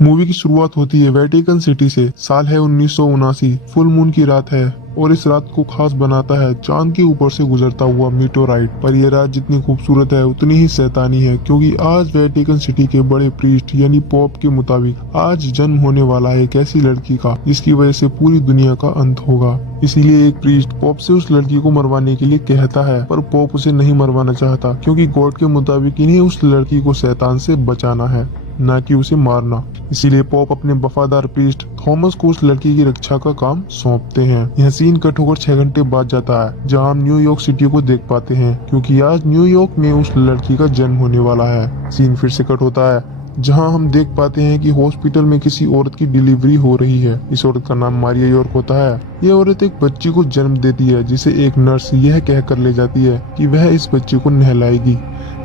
Movie की शुरुआत होती है वेटिकन सिटी से। साल है 1979। फुल मून की रात है और इस रात को खास बनाता है चांद के ऊपर से गुजरता हुआ मीटोराइट। पर यह रात जितनी खूबसूरत है उतनी ही शैतानी है, क्योंकि आज वेटिकन सिटी के बड़े प्रीस्ट यानी पोप के मुताबिक आज जन्म होने वाला है एक ऐसी लड़की का जिसकी वजह से पूरी दुनिया का अंत होगा। इसीलिए एक प्रीस्ट पोप से उस लड़की को मरवाने के लिए कहता है, पर पोप उसे नहीं मरवाना चाहता, क्योंकि गॉड के मुताबिक इन्हें उस लड़की को शैतान से बचाना है, न कि उसे मारना। इसीलिए पोप अपने वफादार प्रीस्ट थॉमस को उस लड़की की रक्षा का काम सौंपते हैं। यह सीन कट होकर 6 घंटे बाद जाता है, जहां हम न्यूयॉर्क सिटी को देख पाते हैं, क्योंकि आज न्यूयॉर्क में उस लड़की का जन्म होने वाला है। सीन फिर से कट होता है, जहां हम देख पाते हैं कि हॉस्पिटल में किसी औरत की डिलीवरी हो रही है। इस औरत का नाम मारिया यॉर्क होता है। यह औरत एक बच्ची को जन्म देती है, जिसे एक नर्स यह कहकर ले जाती है कि वह इस बच्ची को नहलाएगी।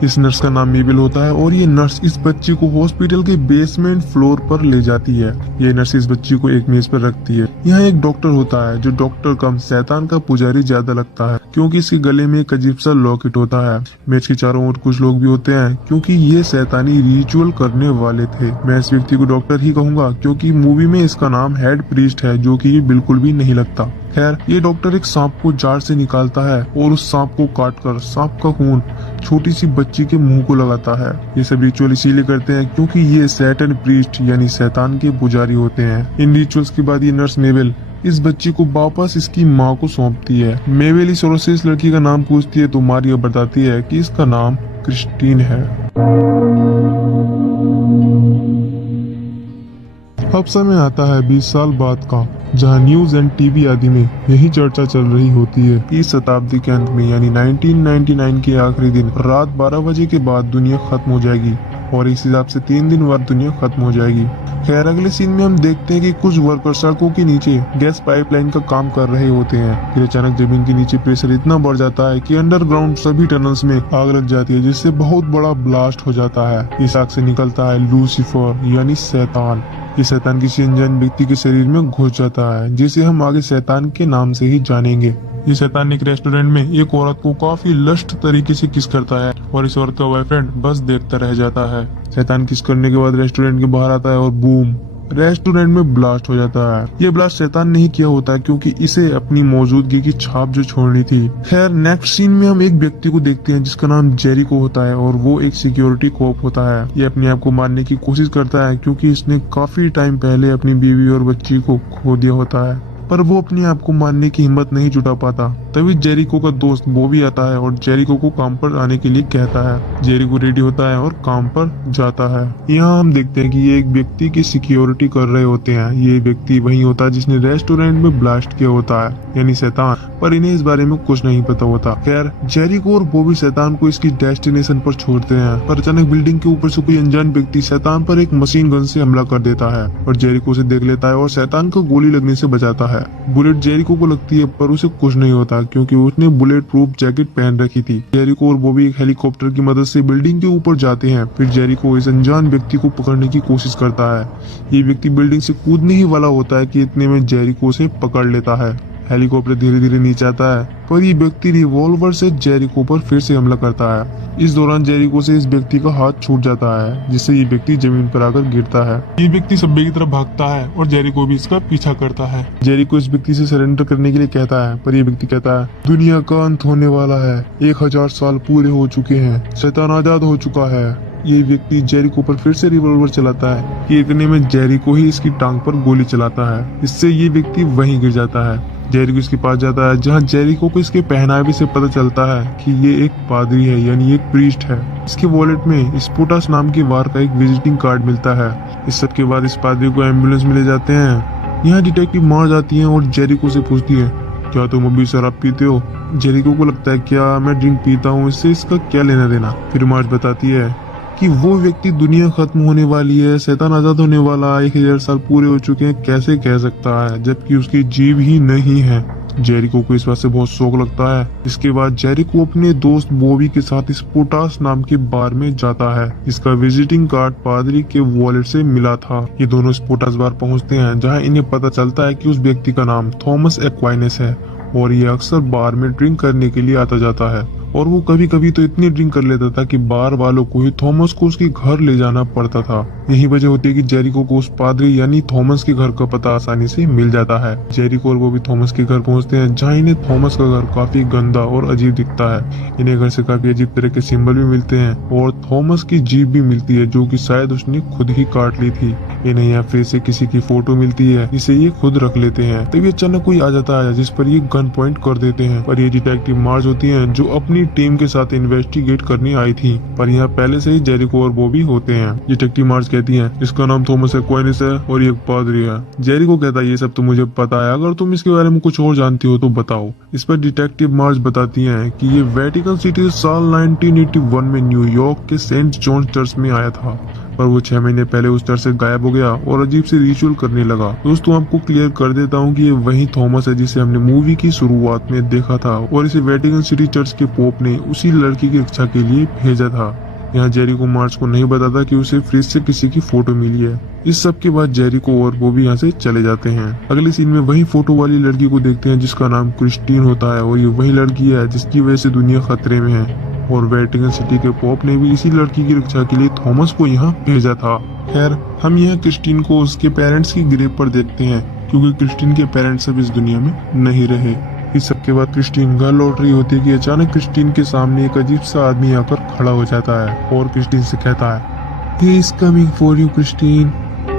इस नर्स का नाम मेबल होता है और ये नर्स इस बच्ची को हॉस्पिटल के बेसमेंट फ्लोर पर ले जाती है। ये नर्स इस बच्ची को एक मेज पर रखती है। यहाँ एक डॉक्टर होता है, जो डॉक्टर कम शैतान का पुजारी ज्यादा लगता है, क्योंकि इसके गले में एक अजीब सा लॉकेट होता है। मेज के चारों ओर कुछ लोग भी होते हैं, क्योंकि ये शैतानी रिचुअल करने वाले थे। मैं इस व्यक्ति को डॉक्टर ही कहूंगा, क्योंकि मूवी में इसका नाम हेड प्रीस्ट है, जो कि ये बिल्कुल भी नहीं लगता। खैर, ये डॉक्टर एक सांप को जार से निकालता है और उस सांप को काटकर सांप का खून छोटी सी बच्ची के मुंह को लगाता है। ये सब रिचुअल इसीलिए करते हैं क्योंकि ये सैटन प्रीस्ट यानी शैतान के पुजारी होते हैं। इन रिचुअल्स के बाद ये नर्स मेबल इस बच्ची को वापस इसकी माँ को सौंपती है। मेबल इस औरत से इस लड़की का नाम पूछती है तो मारिया बताती है कि इसका नाम क्रिस्टीन है। अब समय आता है 20 साल बाद का, जहां न्यूज एंड टीवी आदि में यही चर्चा चल रही होती है कि इस शताब्दी के अंत में यानी 1999 के आखिरी दिन रात 12 बजे के बाद दुनिया खत्म हो जाएगी और इस हिसाब से 3 दिन बाद दुनिया खत्म हो जाएगी। खैर, अगले सीन में हम देखते हैं कि कुछ वर्कर सड़कों के नीचे गैस पाइपलाइन का काम कर रहे होते हैं। फिर अचानक जमीन के नीचे प्रेशर इतना बढ़ जाता है कि अंडरग्राउंड सभी टनल्स में आग लग जाती है, जिससे बहुत बड़ा ब्लास्ट हो जाता है। इस आग से निकलता है लूसीफर यानी शैतान। ये शैतान किसी अनजान व्यक्ति के शरीर में घुस जाता है, जिसे हम आगे शैतान के नाम से ही जानेंगे। ये शैतान एक रेस्टोरेंट में एक औरत को काफी लस्ट तरीके से किस करता है और इस औरत का बॉयफ्रेंड बस देखता रह जाता है। शैतान किस करने के बाद रेस्टोरेंट के बाहर आता है और बूम, रेस्टोरेंट में ब्लास्ट हो जाता है। ये ब्लास्ट शैतान ने ही किया होता है, क्योंकि इसे अपनी मौजूदगी की छाप जो छोड़नी थी। खैर, नेक्स्ट सीन में हम एक व्यक्ति को देखते हैं जिसका नाम जेरिको होता है और वो एक सिक्योरिटी कोप होता है। ये अपने आप को मारने की कोशिश करता है, क्योंकि इसने काफी टाइम पहले अपनी बीवी और बच्ची को खो दिया होता है, पर वो अपने आप को मारने की हिम्मत नहीं जुटा पाता। तभी जेरिको का दोस्त बॉबी आता है और जेरिको को काम पर आने के लिए कहता है। जेरिको रेडी होता है और काम पर जाता है। यहाँ हम देखते हैं कि ये एक व्यक्ति की सिक्योरिटी कर रहे होते हैं। ये व्यक्ति वही होता है जिसने रेस्टोरेंट में ब्लास्ट किया होता है, यानी शैतान, पर इन्हें इस बारे में कुछ नहीं पता होता। खैर, जेरिको और बॉबी शैतान को इसकी डेस्टिनेशन पर छोड़ते हैं, पर अचानक बिल्डिंग के ऊपर से कोई अनजान व्यक्ति शैतान पर एक मशीन गन से हमला कर देता है और जेरिको उसे देख लेता है और शैतान को गोली लगने से बचाता है। बुलेट जेरिको को लगती है, पर उसे कुछ नहीं होता, क्योंकि उसने बुलेट प्रूफ जैकेट पहन रखी थी। जेरिको और बॉबी एक हेलीकॉप्टर की मदद से बिल्डिंग के ऊपर जाते हैं। फिर जेरिको इस अनजान व्यक्ति को पकड़ने की कोशिश करता है। ये व्यक्ति बिल्डिंग से कूदने ही वाला होता है कि इतने में जेरिको से पकड़ लेता है। हेलीकॉप्टर धीरे धीरे नीचे आता है, पर ये व्यक्ति रिवॉल्वर से जेरिको पर फिर से हमला करता है। इस दौरान जेरिको से इस व्यक्ति का हाथ छूट जाता है, जिससे ये व्यक्ति जमीन पर आकर गिरता है। ये व्यक्ति सब्बे की तरफ भागता है और जेरिको भी इसका पीछा करता है। जेरिको इस व्यक्ति से सरेंडर करने के लिए कहता है, पर ये व्यक्ति कहता है, दुनिया का अंत होने वाला है, 1000 साल पूरे हो चुके हैं, शैतान आजाद हो चुका है। ये व्यक्ति जेरिको पर फिर से रिवॉल्वर चलाता है कि इतने में जेरिको ही इसकी टांग पर गोली चलाता है। इससे ये व्यक्ति वहीं गिर जाता है। जेरिको इसके पास जाता है, जहां जेरिको को इसके पहनावे से पता चलता है कि ये एक पादरी है, यानी एक प्रीस्ट है। इसके वॉलेट में स्पोटास नाम के वार का एक विजिटिंग कार्ड मिलता है। इस सब के बाद इस पादरी को एम्बुलेंस में ले जाते हैं। यहाँ डिटेक्टिव मार जाती है और जेरिको से पूछती है, क्या तुम अभी शराब पीते हो? जेरिको को लगता है, क्या मैं ड्रिंक पीता हूँ, इससे इसका क्या लेना देना? फिर मार्ज बताती है कि वो व्यक्ति दुनिया खत्म होने वाली है, शैतान आजाद होने वाला, 1000 साल पूरे हो चुके हैं, कैसे कह सकता है, जबकि उसकी जीव ही नहीं है। जेरिको को इस बात से बहुत शौक लगता है। इसके बाद जेरिको अपने दोस्त बॉबी के साथ स्पोटास नाम के बार में जाता है। इसका विजिटिंग कार्ड पादरी के वॉलेट से मिला था। ये दोनों स्पोटास बार पहुंचते हैं, जहां इन्हें पता चलता है कि उस व्यक्ति का नाम थॉमस एक्वाइनस है और ये अक्सर बार में ड्रिंक करने के लिए आता जाता है। और वो कभी कभी तो इतनी ड्रिंक कर लेता था कि बार वालों को ही थॉमस को उसके घर ले जाना पड़ता था। यही वजह होती है कि जेरिको को उस पादरी यानी थॉमस के घर का पता आसानी से मिल जाता है। जेरिको और वो भी थॉमस के घर पहुंचते हैं, जहाँ इन्हें थॉमस का घर काफी गंदा और अजीब दिखता है। इन्हें घर से काफी अजीब तरह के सिंबल भी मिलते हैं और थॉमस की जीभ भी मिलती है, जो कि शायद उसने खुद ही काट ली थी। इन्हें यहाँ फिर से किसी की फोटो मिलती है, जिसे ये खुद रख लेते हैं। तभी अचानक कोई आ जाता है, जिस पर ये गन पॉइंट कर देते हैं। पर ये डिटेक्टिव मार्ज होती है, जो अपनी टीम के साथ इन्वेस्टिगेट करने आई थी। पर यहाँ पहले से ही जेरिको और बॉबी होते हैं। डिटेक्टिव मार्ज कहती है, इसका नाम थॉमस एक्वाइनिस है और ये एक पादरी है। जेरिको कहता है, ये सब तो मुझे पता है, अगर तुम इसके बारे में कुछ और जानती हो तो बताओ। इस पर डिटेक्टिव मार्ज बताती है कि ये वेटिकन सिटी साल 1981 में न्यूयॉर्क के सेंट जॉन चर्च में आया था, पर वो 6 महीने पहले उस चर्च से गायब हो गया और अजीब से रिचुअल करने लगा। दोस्तों, आपको क्लियर कर देता हूँ कि ये वही थॉमस है जिसे हमने मूवी की शुरुआत में देखा था और इसे वेटिकन सिटी चर्च के पोप ने उसी लड़की की रक्षा के लिए भेजा था। यहाँ जेरिको मार्च को नहीं बताता कि उसे फ्रिज से किसी की फोटो मिली है। इस सब के बाद जेरिको और वो भी यहाँ से चले जाते हैं। अगले सीन में वही फोटो वाली लड़की को देखते हैं, जिसका नाम क्रिस्टीन होता है और ये वही लड़की है जिसकी वजह से दुनिया खतरे में है। और वेटिकन सिटी के पोप ने भी इसी लड़की की रक्षा के लिए थॉमस को यहाँ भेजा था। खैर, हम यहाँ क्रिस्टीन को उसके पेरेंट्स की ग्रेव पर देखते हैं, क्योंकि क्रिस्टीन के पेरेंट्स अब इस दुनिया में नहीं रहे। इस सब के बाद क्रिस्टीन घर लौट रही होती है कि अचानक क्रिस्टीन के सामने एक अजीब सा आदमी आकर खड़ा हो जाता है और क्रिस्टीन से कहता है, He is coming for you, Christine,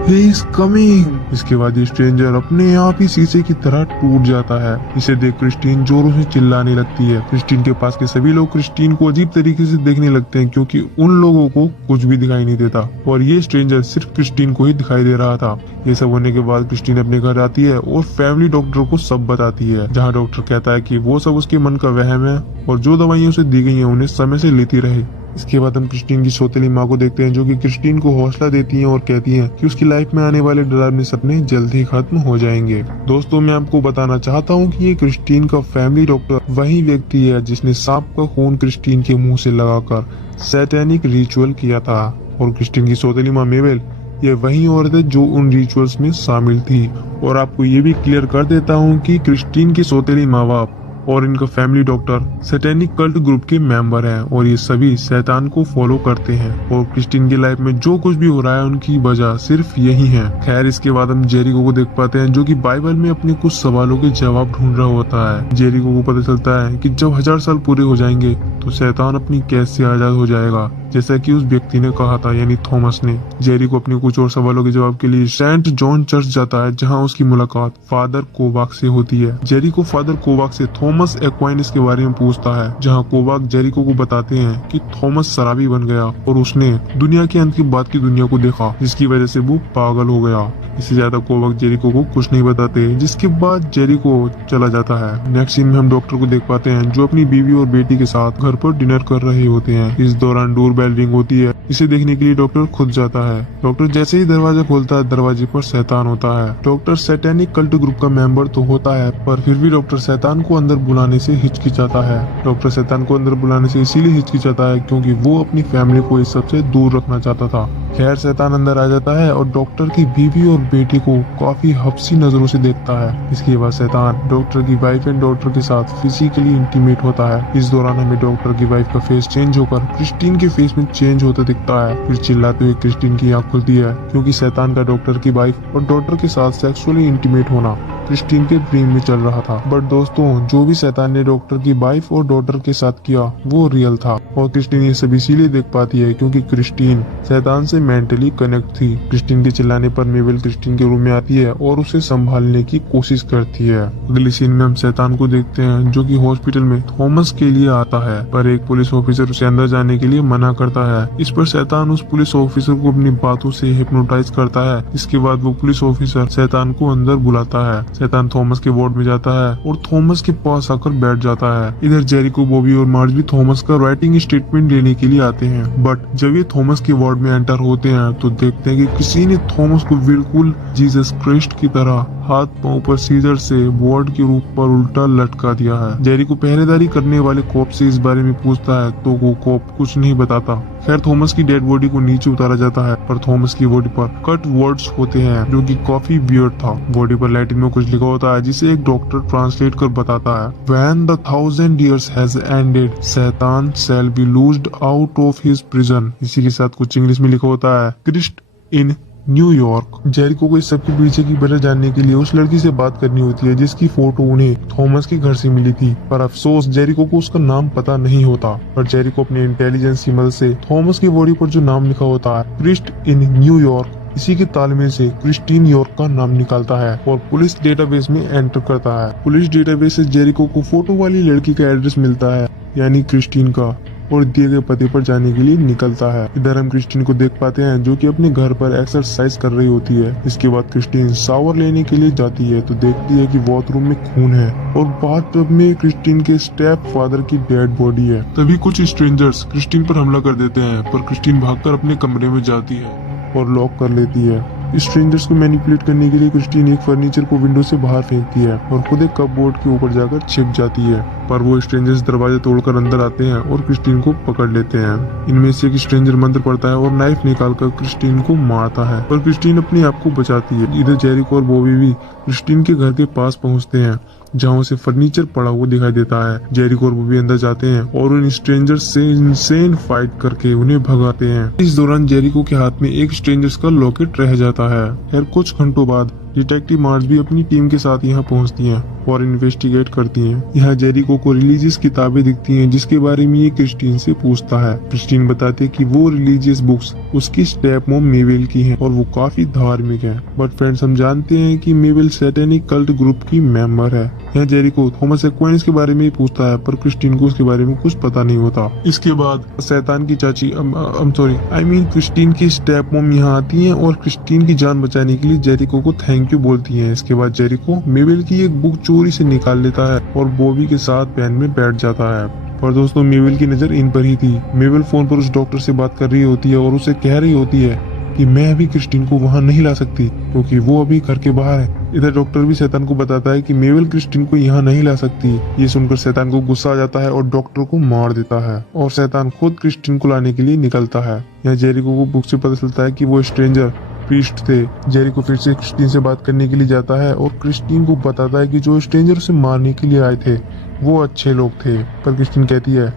He is coming। इसके बाद ये स्ट्रेंजर अपने आप ही शीशे की तरह टूट जाता है। इसे देख क्रिस्टीन जोरों से चिल्लाने लगती है। क्रिस्टीन के पास के सभी लोग क्रिस्टीन को अजीब तरीके से देखने लगते हैं, क्योंकि उन लोगों को कुछ भी दिखाई नहीं देता और ये स्ट्रेंजर सिर्फ क्रिस्टीन को ही दिखाई दे रहा था। ये सब होने के बाद क्रिस्टीन अपने घर आती है और फैमिली डॉक्टर को सब बताती है, जहाँ डॉक्टर कहता है कि वो सब उसके मन का वहम है और जो दवाइयाँ उसे दी गई है उन्हें समय से लेती रहे। इसके बाद हम क्रिस्टीन की सौतेली माँ को देखते हैं, जो कि क्रिस्टीन को हौसला देती हैं और कहती हैं कि उसकी लाइफ में आने वाले डरावने सपने जल्द ही खत्म हो जाएंगे। दोस्तों, मैं आपको बताना चाहता हूँ कि ये क्रिस्टीन का फैमिली डॉक्टर वही व्यक्ति है जिसने सांप का खून क्रिस्टीन के मुंह से लगाकर सैटेनिक रिचुअल किया था। और क्रिस्टीन की सौतेली माँ मेबेल ये वही औरत है जो उन रिचुअल्स में शामिल थी। और आपको ये भी क्लियर कर देता हूँ कि क्रिस्टीन के सौतेली माँ बाप और इनका family doctor satanic cult group के मेंबर हैं और ये सभी शैतान को फॉलो करते हैं। और क्रिस्टीन की लाइफ में जो कुछ भी हो रहा है उनकी वजह सिर्फ यही है। खैर, इसके बाद हम जेरिको को देख पाते हैं, जो कि बाइबल में अपने कुछ सवालों के जवाब ढूंढ रहा होता है। जेरिको को पता चलता है कि जब 1000 साल पूरे हो जाएंगे तो शैतान अपनी कैद से आजाद हो जाएगा, जैसा कि उस व्यक्ति ने कहा था, यानी थॉमस ने। जेरिको अपने कुछ और सवालों के जवाब के लिए सेंट जॉन चर्च जाता है, जहाँ उसकी मुलाकात फादर कोवाक से होती है। जेरिको फादर कोवाक से थॉमस एक्वाइनिस के बारे में पूछता है, जहाँ कोवाक जेरिको को बताते हैं कि थॉमस शराबी बन गया और उसने दुनिया के अंत की बात की दुनिया को देखा, जिसकी वजह से वो पागल हो गया। इससे ज्यादा कोवाक जेरिको को कुछ नहीं बताते, जिसके बाद जेरिको चला जाता है। नेक्स्ट सीन में हम डॉक्टर को देख पाते हैं, जो अपनी बीवी और बेटी के साथ घर पर डिनर कर रहे होते हैं। इस दौरान डोर बेल रिंग होती है। इसे देखने के लिए डॉक्टर खुद जाता है। डॉक्टर जैसे ही दरवाजा खोलता है, दरवाजे पर शैतान होता है। डॉक्टर सैटेनिक कल्ट ग्रुप का मेंबर तो होता है, पर फिर भी डॉक्टर शैतान को अंदर बुलाने से हिचकिचाता है। डॉक्टर शैतान को अंदर बुलाने से इसीलिए हिचकिचाता है क्योंकि वो अपनी फैमिली को इस सबसे दूर रखना चाहता था। खैर, शैतान अंदर आ जाता है और डॉक्टर की बीवी और बेटी को काफी हफ्सी नजरों से देखता है। इसके बाद शैतान डॉक्टर की वाइफ एंड डॉक्टर के साथ फिजिकली इंटीमेट होता है। इस दौरान हमें डॉक्टर की वाइफ का फेस चेंज होकर क्रिस्टीन के फेस में चेंज होता दिखता है। फिर चिल्लाते हुए क्रिस्टीन की आंख खुलती है, क्योंकि शैतान का डॉक्टर की वाइफ और डॉक्टर के साथ सेक्सुअली इंटीमेट होना क्रिस्टीन के ड्रीम में चल रहा था। बट दोस्तों, जो भी शैतान ने डॉक्टर की वाइफ और डॉटर के साथ किया वो रियल था। और क्रिस्टीन ये सब इसीलिए देख पाती है क्योंकि क्रिस्टीन शैतान से मेंटली कनेक्ट थी। क्रिस्टीन के चिल्लाने पर मेबेल क्रिस्टीन के रूम में आती है और उसे संभालने की कोशिश करती है। अगली सीन में हम शैतान को देखते हैं, जो कि हॉस्पिटल में थॉमस के लिए आता है, पर एक पुलिस ऑफिसर उसे अंदर जाने के लिए मना करता है। इस पर शैतान उस पुलिस ऑफिसर को अपनी बातों से हिप्नोटाइज करता है। इसके बाद वो पुलिस ऑफिसर शैतान को अंदर बुलाता है। शैतान थॉमस के वार्ड में जाता है और थॉमस के पास आकर बैठ जाता है। इधर जेरिको, बॉबी और मार्ज भी थॉमस का राइटिंग स्टेटमेंट लेने के लिए आते हैं। बट जब ये थॉमस के वार्ड में एंटर होते हैं तो देखते हैं कि किसी ने थॉमस को बिल्कुल जीसस क्राइस्ट की तरह हाथ पांव पर सीजर से वार्ड के रूप पर उल्टा लटका दिया है। जेरिको पहरेदारी करने वाले कोप से इस बारे में पूछता है तो वो कोप कुछ नहीं बताता। खैर, थॉमस की डेड बॉडी को नीचे उतारा जाता है, पर थॉमस की बॉडी पर कट वर्ड्स होते हैं, जो कि काफी वियर्ड था। बॉडी पर लैटिन में कुछ लिखा होता है, जिसे एक डॉक्टर ट्रांसलेट कर बताता है, When the 1000 years has ended, Satan shall be loosed out of his prison। इसी के साथ कुछ इंग्लिश में लिखा होता है, क्रिस्ट इन न्यूयॉर्क। जेरिको को इस सब के पीछे की वजह जानने के लिए उस लड़की से बात करनी होती है जिसकी फोटो उन्हें थॉमस के घर से मिली थी, पर अफसोस जेरिको को उसका नाम पता नहीं होता। पर जेरिको अपने इंटेलिजेंस की मदद से थॉमस की बॉडी पर जो नाम लिखा होता है क्रिस्ट इन न्यूयॉर्क, इसी के तालमेल से क्रिस्टीन यॉर्क का नाम निकालता है और पुलिस डेटाबेस में एंटर करता है। पुलिस डेटाबेस से जेरिको को फोटो वाली लड़की का एड्रेस मिलता है, यानी क्रिस्टीन का, और दिए गए पते पर जाने के लिए निकलता है। इधर हम क्रिस्टीन को देख पाते हैं जो कि अपने घर पर एक्सरसाइज कर रही होती है। इसके बाद क्रिस्टीन शावर लेने के लिए जाती है तो देखती है कि बाथरूम में खून है और बाथटब में क्रिस्टीन के स्टेप फादर की डेड बॉडी है। तभी कुछ स्ट्रेंजर्स क्रिस्टीन पर हमला कर देते हैं, पर क्रिस्टीन भागकर अपने कमरे में जाती है और लॉक कर लेती है। स्ट्रेंजर्स को मैनिपुलेट करने के लिए क्रिस्टीन एक फर्नीचर को विंडो से बाहर फेंकती है और खुद एक कपबोर्ड के ऊपर जाकर छिप जाती है, पर वो स्ट्रेंजर्स दरवाजा तोड़कर अंदर आते हैं और क्रिस्टीन को पकड़ लेते हैं। इनमें से एक स्ट्रेंजर मंत्र पड़ता है और नाइफ निकालकर क्रिस्टीन को मारता है, पर क्रिस्टीन अपने आप को बचाती है। इधर जेरिको और बॉबी भी क्रिस्टीन के घर के पास पहुंचते हैं जहां उसे फर्नीचर पड़ा हुआ दिखाई देता है। जेरिको और बॉबी अंदर जाते हैं और उन स्ट्रेंजर्स से इंसेन फाइट करके उन्हें भगाते हैं। इस दौरान जेरिको के हाथ में एक स्ट्रेंजर्स का लॉकेट रह जाता है। खैर कुछ घंटों बाद डिटेक्टिव मार्ज भी अपनी टीम के साथ यहाँ पहुँचती हैं और इन्वेस्टिगेट करती हैं। यहाँ जेरिको को रिलीजियस किताबें दिखती हैं जिसके बारे में ये क्रिस्टीन से पूछता है। क्रिस्टीन बताती है कि वो रिलीजियस बुक्स उसकी स्टेप मॉम मेबेल की हैं और वो काफी धार्मिक है। बट फ्रेंड्स, हम जानते हैं कि मेबेल सैटेनिक कल्ट ग्रुप की मेंबर है। यहाँ जेरिको थॉमस एक्वाइनिस के बारे में ही पूछता है, पर क्रिस्टीन को उसके बारे में कुछ पता नहीं होता। इसके बाद शैतान की चाची क्रिस्टीन की स्टेप मॉम यहाँ आती है और क्रिस्टीन की जान बचाने के लिए जेरिको को थैंक यू बोलती है। इसके बाद जेरिको मेबेल की एक बुक चोरी से निकाल लेता है और बॉबी के साथ वैन में बैठ जाता है। पर दोस्तों, मेबेल की नजर इन पर ही थी। मेबेल फोन पर उस डॉक्टर से बात कर रही होती है और उसे कह रही होती है कि मैं अभी क्रिस्टीन को वहां नहीं ला सकती क्योंकि वो अभी घर के बाहर है। इधर डॉक्टर भी शैतान को बताता है कि मेबेल क्रिस्टीन को यहाँ नहीं ला सकती। ये सुनकर शैतान को गुस्सा आ जाता है और डॉक्टर को मार देता है और शैतान खुद क्रिस्टीन को लाने के लिए निकलता है। यहाँ जेरिको को बुक से पता चलता है कि वो स्ट्रेंजर प्रीस्ट थे। जेरिको फिर से क्रिस्टीन से बात करने के लिए जाता है और क्रिस्टीन को बताता है कि जो स्ट्रेंजर उसे मारने के लिए आए थे वो अच्छे लोग थे। पर क्रिस्टीन कहती है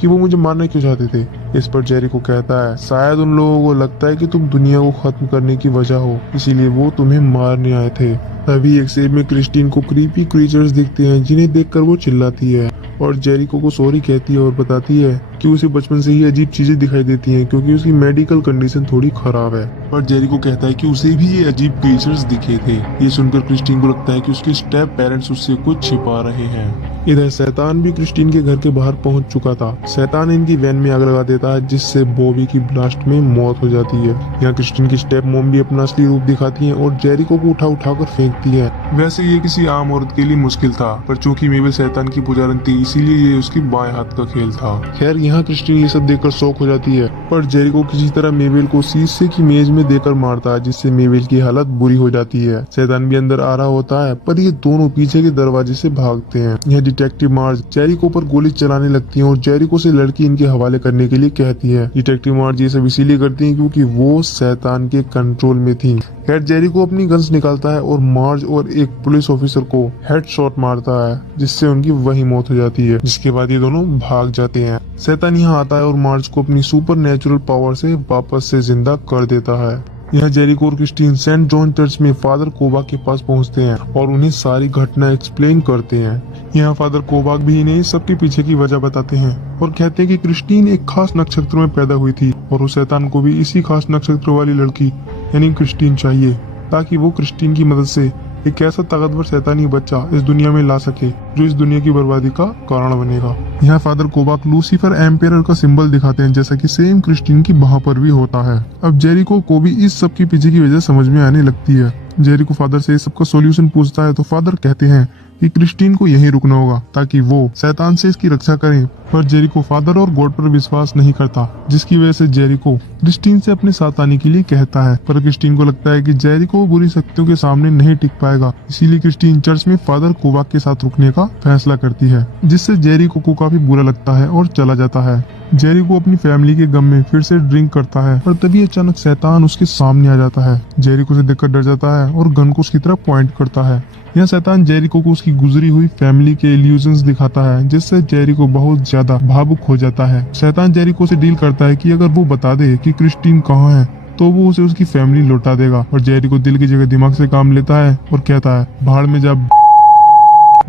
कि वो मुझे मारना क्यों चाहते थे। इस पर जेरिको कहता है शायद उन लोगों को लगता है कि तुम दुनिया को खत्म करने की वजह हो, इसीलिए वो तुम्हें मारने आए थे। तभी एक सेब में क्रिस्टीन को क्रीपी क्रीचर्स दिखते हैं जिन्हें देखकर वो चिल्लाती है और जेरिको को सॉरी कहती है और बताती है कि उसे बचपन से ही अजीब चीजें दिखाई देती हैं क्योंकि उसकी मेडिकल कंडीशन थोड़ी खराब है। पर जेरिको कहता है कि उसे भी ये अजीब क्रीचर्स दिखे थे। ये सुनकर क्रिस्टीन को लगता है कि उसके स्टेप पेरेंट्स उससे कुछ छिपा रहे हैं। इधर शैतान भी क्रिस्टीन के घर के बाहर पहुंच चुका था। शैतान इनकी वैन में आग लगा देता है जिससे बॉबी की ब्लास्ट में मौत हो जाती है। यहाँ क्रिस्टीन की स्टेप मॉम भी अपना असली रूप दिखाती है और जेरिको को उठा कर फेंकती है। वैसे ये किसी आम औरत के लिए मुश्किल था, पर चूंकि मेबेल शैतान की पुजारन थी इसीलिए ये उसकी बाएं हाथ का खेल था। खैर यहाँ क्रिस्टीन ये सब देखकर शॉक हो जाती है, पर जेरिको किसी तरह मेबेल को शीशे की मेज में देकर मारता है जिससे मेबेल की हालत बुरी हो जाती है। शैतान भी अंदर आ रहा होता है पर ये दोनों पीछे के दरवाजे से भागते हैं। यह डिटेक्टिव मार्ज जेरिको पर गोली चलाने लगती है और जेरिको से लड़की इनके हवाले करने के लिए कहती है। डिटेक्टिव मार्ज ये सब इसीलिए करती है क्योंकि वो शैतान के कंट्रोल में थी। खैर जेरिको अपनी गन्स निकालता है और मार्ज और एक पुलिस ऑफिसर को हेडशॉट मारता है जिससे उनकी वही मौत हो जाती है। जिसके बाद ये दोनों भाग जाते हैं। शैतान यहाँ आता है और मार्ज को अपनी सुपर नेचुरल पावर से वापस से जिंदा कर देता है। यहाँ जेरिको और क्रिस्टीन सेंट जॉन चर्च में फादर कोबाक के पास पहुँचते हैं और उन्हें सारी घटना एक्सप्लेन करते हैं। यहाँ फादर कोबाक भी इन्हें सबके पीछे की वजह बताते हैं और कहते हैं कि क्रिस्टीन एक खास नक्षत्र में पैदा हुई थी और उस शैतान को भी इसी खास नक्षत्र वाली लड़की यानी क्रिस्टीन चाहिए ताकि वो क्रिस्टीन की मदद से एक ऐसा ताकतवर शैतानी बच्चा इस दुनिया में ला सके जो इस दुनिया की बर्बादी का कारण बनेगा। यहाँ फादर कोबाक लूसीफर एम्पेरर का सिंबल दिखाते हैं जैसा कि सेम क्रिस्टीन की बाह पर भी होता है। अब जेरिको को भी इस सब की पीछे की वजह समझ में आने लगती है। जेरिको फादर से इस सब का सॉल्यूशन पूछता है तो फादर कहते हैं कि क्रिस्टीन को यहीं रुकना होगा ताकि वो शैतान से इसकी रक्षा करें। पर जेरिको फादर और गॉड पर विश्वास नहीं करता जिसकी वजह से जेरिको क्रिस्टीन से अपने साथ आने के लिए कहता है। पर क्रिस्टीन को लगता है कि जेरिको बुरी शक्तियों के सामने नहीं टिक पाएगा, इसीलिए क्रिस्टीन चर्च में फादर कोबाक के साथ रुकने का फैसला करती है जिससे जेरिको को काफी बुरा लगता है और चला जाता है। जेरिको अपनी फैमिली के गम में फिर से ड्रिंक करता है पर तभी अचानक शैतान उसके सामने आ जाता है। जेरिको से देखकर डर जाता है और गन को उसकी तरफ पॉइंट करता है। यह शैतान जेरिको को उसकी गुजरी हुई फैमिली के इल्यूजन्स दिखाता है जिससे जेरिको बहुत ज्यादा भावुक हो जाता है। शैतान जेरिको से डील करता है कि अगर वो बता दे कि क्रिस्टीन कहाँ है तो वो उसे उसकी फैमिली लौटा देगा। और जेरिको दिल की जगह दिमाग से काम लेता है और कहता है भाड़ में जा।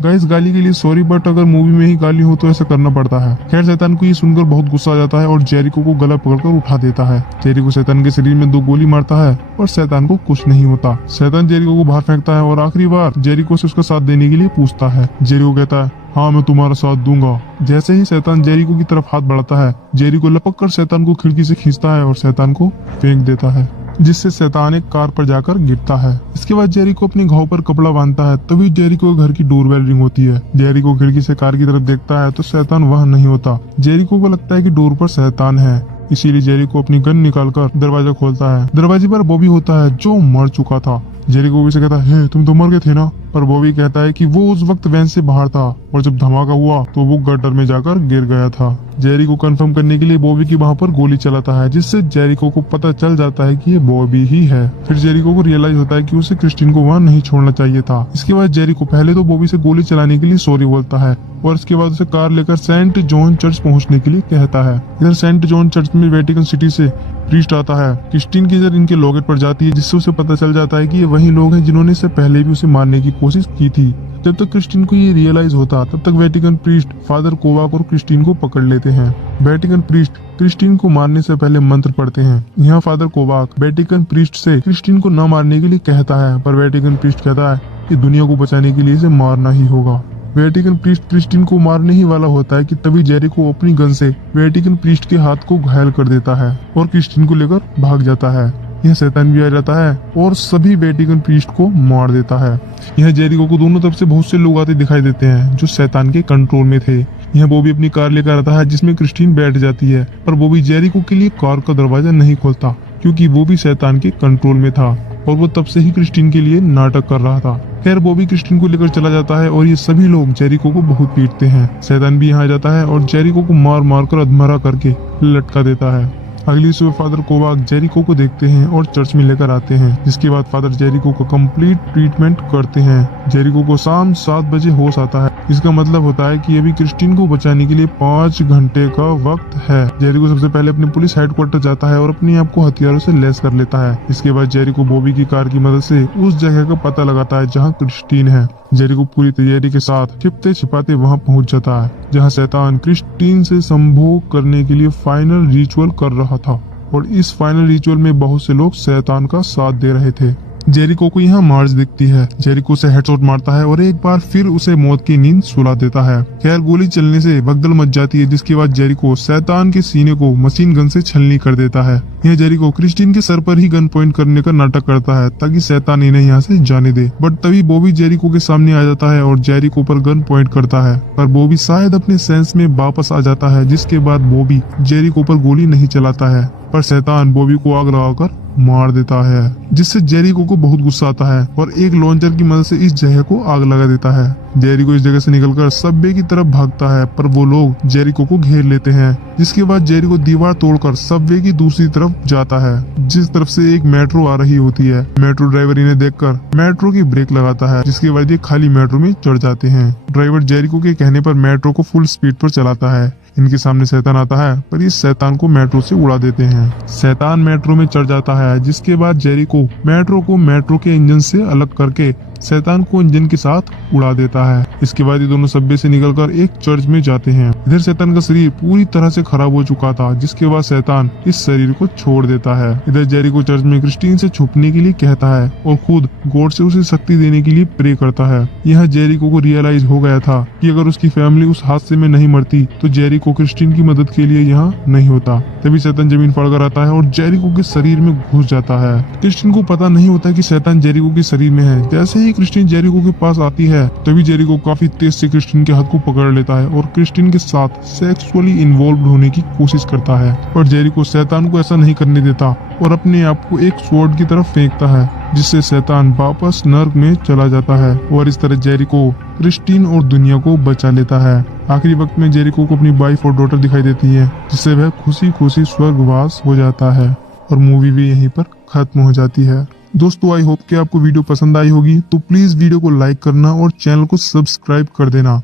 गाइस गाली के लिए सॉरी, बट अगर मूवी में ही गाली हो तो ऐसा करना पड़ता है। खैर शैतान को ये सुनकर बहुत गुस्सा आ जाता है और जेरिको को गला पकड़कर उठा देता है। जेरिको शैतान के शरीर में 2 गोली मारता है और शैतान को कुछ नहीं होता। शैतान जेरिको को बाहर फेंकता है और आखिरी बार जेरिको से उसका साथ देने के लिए पूछता है। जेरिको कहता है हाँ मैं तुम्हारा साथ दूंगा। जैसे ही शैतान जेरिको की तरफ हाथ बढ़ाता है, जेरिको लपक कर शैतान को खिड़की से खींचता है और शैतान को फेंक देता है, जिससे शैतान एक कार पर जाकर गिरता है। इसके बाद जेरिको अपने घाव पर कपड़ा बांधता है। तभी जेरिको के घर की डोरबेल रिंग होती है। जेरिको खिड़की से कार की तरफ देखता है तो शैतान वहाँ नहीं होता। जेरिको को लगता है कि डोर पर शैतान है, इसीलिए जेरिको अपनी गन निकालकर दरवाजा खोलता है। दरवाजे पर बॉबी होता है जो मर चुका था। जेरिको बॉबी से कहता है तुम तो मर गए थे ना, पर बॉबी कहता है कि वो उस वक्त वैन से बाहर था और जब धमाका हुआ तो वो गटर में जाकर गिर गया था। जेरिको कंफर्म करने के लिए बॉबी की वहाँ पर गोली चलाता है, जिससे जेरिको को पता चल जाता है कि ये बॉबी ही है। फिर जेरिको को रियलाइज होता है कि उसे क्रिस्टीन को वहाँ नहीं छोड़ना चाहिए था। इसके बाद जेरिको पहले तो बॉबी से गोली चलाने के लिए सॉरी बोलता है और इसके बाद उसे कार लेकर सेंट जॉन चर्च पहुँचने के लिए कहता है। इधर सेंट जॉन चर्च में वेटिकन सिटी से प्रीस्ट आता है। क्रिस्टीन की नजर इनके लॉकेट पर जाती है, जिससे उसे पता चल जाता है कि ये वही लोग हैं जिन्होंने इससे पहले भी उसे मारने की कोशिश की थी। जब तक क्रिस्टीन को ये रियलाइज होता तब तक वेटिकन प्रीस्ट फादर कोवाक और क्रिस्टीन को पकड़ लेते हैं। वेटिकन प्रीस्ट क्रिस्टीन को मारने से पहले मंत्र पढ़ते हैं। यहाँ फादर कोवाक वेटिकन प्रीस्ट से क्रिस्टीन को न मारने के लिए कहता है, पर वेटिकन प्रीस्ट कहता है कि दुनिया को बचाने के लिए इसे मारना ही होगा। वेटिकन प्रीस्ट क्रिस्टीन को मारने ही वाला होता है कि तभी जेरिको अपनी गन से वेटिकन प्रीस्ट के हाथ को घायल कर देता है और क्रिस्टीन को लेकर भाग जाता है। यह शैतान भी आ जाता है और सभी वेटिकन प्रीस्ट को मार देता है। यह जेरिको को दोनों तरफ से बहुत से लोग आते दिखाई देते हैं जो शैतान के कंट्रोल में थे। यह बॉबी अपनी कार लेकर आता है जिसमें क्रिस्टीन बैठ जाती है, पर बॉबी जेरिको के लिए कार का दरवाजा नहीं खोलता क्योंकि वो भी शैतान के कंट्रोल में था और वो तब से ही क्रिस्टीन के लिए नाटक कर रहा था। खैर बॉबी क्रिस्टीन को लेकर चला जाता है और ये सभी लोग जेरिको को बहुत पीटते हैं। शैतान भी यहाँ जाता है और जेरिको को मार मार कर अधमरा करके लटका देता है। अगली सुबह फादर कोवाक जेरिको को देखते हैं और चर्च में लेकर आते हैं, जिसके बाद फादर जेरिको को कंप्लीट ट्रीटमेंट करते हैं। जेरिको को शाम 7 बजे होश आता है। इसका मतलब होता है कि अभी क्रिस्टीन को बचाने के लिए 5 घंटे का वक्त है। जेरिको सबसे पहले अपने पुलिस हेडक्वार्टर जाता है और अपने आप को हथियारों से लैस कर लेता है। इसके बाद जेरिको बॉबी की कार की मदद से उस जगह का पता लगाता है जहाँ क्रिस्टीन है। जेरिको पूरी तैयारी के साथ छिपते छिपाते वहाँ पहुँच जाता है जहाँ शैतान क्रिस्टीन से संभोग करने के लिए फाइनल रिचुअल कर रहा था और इस फाइनल रिचुअल में बहुत से लोग शैतान का साथ दे रहे थे। जेरिको को यहाँ मार्ज दिखती है। जेरिको उसे हेडशॉट मारता है और एक बार फिर उसे मौत की नींद सुला देता है। खैर गोली चलने से भगदड़ मच जाती है, जिसके बाद जेरिको शैतान के सीने को मशीन गन से छलनी कर देता है। यह जेरिको क्रिस्टीन के सर पर ही गन पॉइंट करने का नाटक करता है ताकि शैतान इन्हें यहाँ से जाने दे, बट तभी बॉबी जेरिको के सामने आ जाता है और जेरिको पर गन पॉइंट करता है, पर बॉबी शायद अपने सेंस में वापस आ जाता है, जिसके बाद बॉबी जेरिको पर गोली नहीं चलाता है, पर शैतान बॉबी को आग लगाकर मार देता है, जिससे जेरिको को बहुत गुस्सा आता है और एक लॉन्चर की मदद से इस जगह को आग लगा देता है। जेरिको इस जगह से निकलकर सबवे की तरफ भागता है, पर वो लोग जेरिको को घेर लेते हैं, जिसके बाद जेरिको दीवार तोड़कर सबवे की दूसरी तरफ जाता है, जिस तरफ से एक मेट्रो आ रही होती है। मेट्रो ड्राइवर इन्हें देखकर मेट्रो की ब्रेक लगाता है, जिसके बाद ये खाली मेट्रो में चढ़ जाते हैं। ड्राइवर जेरिको के कहने पर मेट्रो को फुल स्पीड पर चलाता है। इनके सामने शैतान आता है, पर इस शैतान को मेट्रो से उड़ा देते हैं। शैतान मेट्रो में चढ़ जाता है, जिसके बाद जेरिको मेट्रो को मेट्रो के इंजन से अलग करके शैतान को इंजन के साथ उड़ा देता है। इसके बाद ये दोनों सबवे से निकलकर एक चर्च में जाते हैं। इधर शैतान का शरीर पूरी तरह से खराब हो चुका था, जिसके बाद शैतान इस शरीर को छोड़ देता है। इधर जेरिको चर्च में क्रिस्टीन से छुपने के लिए कहता है और खुद गॉड से उसे शक्ति देने के लिए प्रे करता है। यह जेरिको को रियलाइज हो गया था कि अगर उसकी फैमिली उस हादसे में नहीं मरती तो जेरिको क्रिस्टीन की मदद के लिए यहाँ नहीं होता। तभी शैतान जमीन फाड़कर आता है और जेरिको के शरीर में घुस जाता है। क्रिस्टीन को पता नहीं होता कि शैतान जेरिको के शरीर में है। जैसे ही क्रिस्टीन जेरिको के पास आती है, तभी जेरिको काफी तेज से क्रिस्टीन के हाथ को पकड़ लेता है और क्रिस्टीन के साथ सेक्सुअली इन्वॉल्व होने की कोशिश करता है, पर जेरिको शैतान को ऐसा नहीं करने देता और अपने आप को एक स्वॉर्ड की तरफ फेंकता है, जिससे शैतान वापस नर्क में चला जाता है और इस तरह जेरिको क्रिस्टीन और दुनिया को बचा लेता है। आखिरी वक्त में जेरिको को अपनी वाइफ और डॉटर दिखाई देती है, जिससे वह खुशी खुशी स्वर्गवास हो जाता है और मूवी भी यहीं पर खत्म हो जाती है। दोस्तों आई होप कि आपको वीडियो पसंद आई होगी, तो प्लीज वीडियो को लाइक करना और चैनल को सब्सक्राइब कर देना।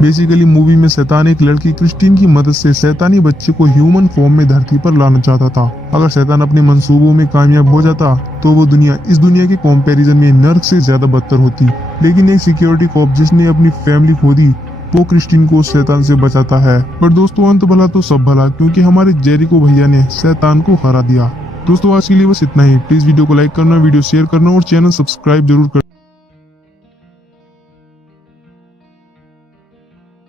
बेसिकली मूवी में शैतान एक लड़की क्रिस्टीन की मदद से शैतानी बच्चे को ह्यूमन फॉर्म में धरती पर लाना चाहता था। अगर शैतान अपने मंसूबों में कामयाब हो जाता तो वो दुनिया इस दुनिया के कंपैरिजन में नर्क से ज्यादा बदतर होती। लेकिन एक सिक्योरिटी कॉप जिसने अपनी फैमिली खो दी वो क्रिस्टीन को शैतान से बचाता है। पर दोस्तों अंत भला तो सब भला, क्योंकि हमारे जेरिको भैया ने शैतान को हरा दिया। दोस्तों आज के लिए बस इतना ही। प्लीज वीडियो को लाइक करना, वीडियो शेयर करना और चैनल सब्सक्राइब जरूर करना।